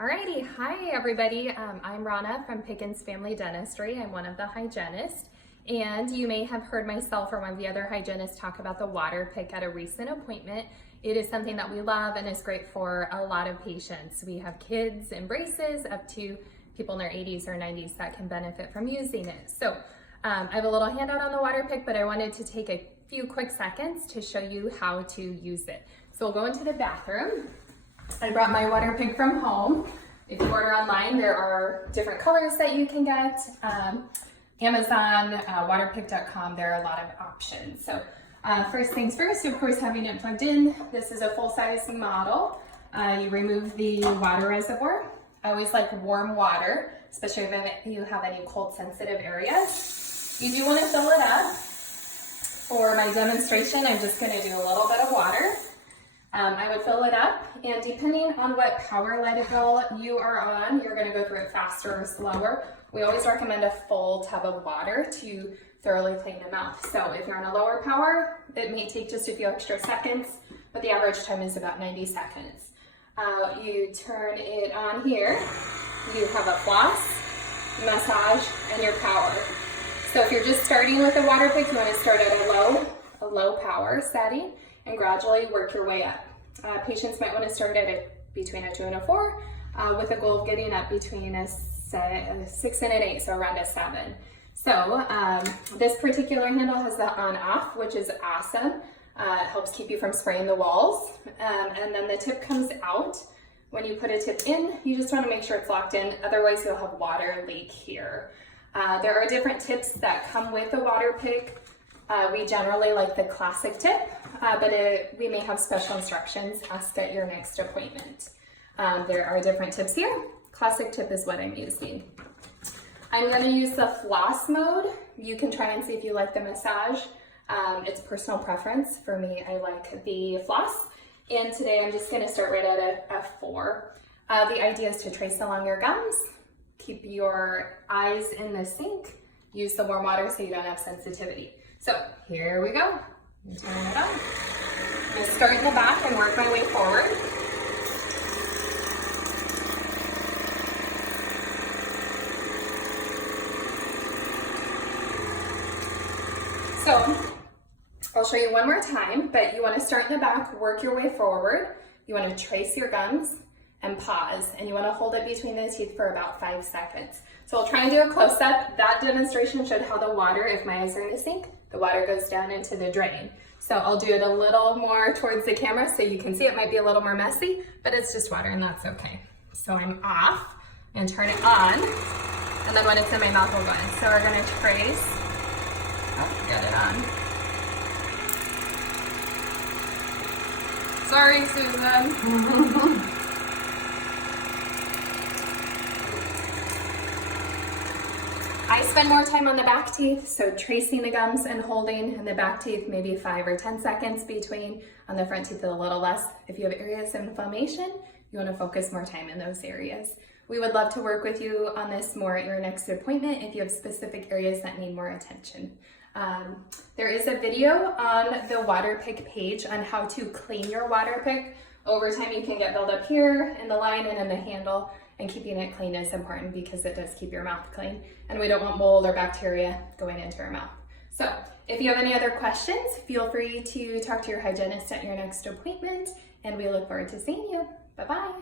Alrighty, hi everybody. I'm Rona from Pickens Family Dentistry. I'm one of the hygienists, and you may have heard myself or one of the other hygienists talk about the Waterpik at a recent appointment. It is something that we love and is great for a lot of patients. We have kids and braces up to people in their 80s or 90s that can benefit from using it. So I have a little handout on the Waterpik, but I wanted to take a few quick seconds to show you how to use it. So we'll go into the bathroom. I brought my Waterpik from home. If you order online, there are different colors that you can get. Amazon, waterpik.com, there are a lot of options. So first things first, of course, having it plugged in. This is a full-size model. You remove the water reservoir. I always like warm water, especially if you have any cold sensitive areas. You do want to fill it up. For my demonstration, I'm just going to do a little bit of water. I would fill it up, and depending on what power level you are on, you're going to go through it faster or slower. We always recommend a full tub of water to thoroughly clean the mouth. So if you're on a lower power, it may take just a few extra seconds, but the average time is about 90 seconds. You turn it on here. You have a floss, massage, and your power. So if you're just starting with a Waterpik, you want to start at a low power setting and gradually work your way up. Patients might want to start at between a 2 and a 4 with a goal of getting up between a 6 and an 8, so around a 7. So this particular handle has the on-off, which is awesome. It helps keep you from spraying the walls. And then the tip comes out. When you put a tip in, you just want to make sure it's locked in, otherwise you'll have water leak here. There are different tips that come with the Waterpik. We generally like the classic tip, but we may have special instructions. Ask at your next appointment. There are different tips here. Classic tip is what I'm using. I'm going to use the floss mode. You can try and see if you like the massage. It's personal preference. For me, I like the floss. And today I'm just going to start right at a 4. The idea is to trace along your gums. Keep your eyes in the sink. Use the warm water so you don't have sensitivity. So here we go. Turn it on. I'm going to start in the back and work my way forward. So I'll show you one more time, but you want to start in the back, work your way forward. You want to trace your gums and pause, and you want to hold it between the teeth for about 5 seconds. So I'll try and do a close-up. That demonstration showed how the water, if my eyes are in the sink, the water goes down into the drain. So I'll do it a little more towards the camera so you can see. It might be a little more messy, but it's just water and that's okay. So I'm off and turn it on, and then when it's in my mouth, we'll go in. So we're gonna trace. Oh, get it on. Sorry, Susan. I spend more time on the back teeth, so tracing the gums and holding in the back teeth, maybe 5 or 10 seconds between. On the front teeth, a little less. If you have areas of inflammation, you want to focus more time in those areas. We would love to work with you on this more at your next appointment if you have specific areas that need more attention. There is a video on the Waterpik page on how to clean your Waterpik. Over time, you can get buildup here in the line and in the handle, and keeping it clean is important because it does keep your mouth clean, and we don't want mold or bacteria going into our mouth. So if you have any other questions, feel free to talk to your hygienist at your next appointment, and we look forward to seeing you. Bye-bye.